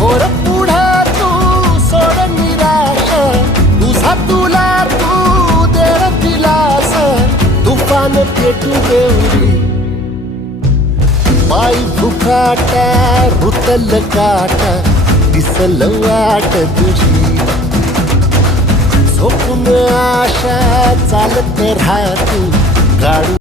होर पुढे तू सोड निराश, तुझा तुला तू दे दिलास, तुफान पेटू देऊरी पायी भुकाटा रुतल काटा, दिसल वाट तुझी झोपून आशा चालत राहा तू काढू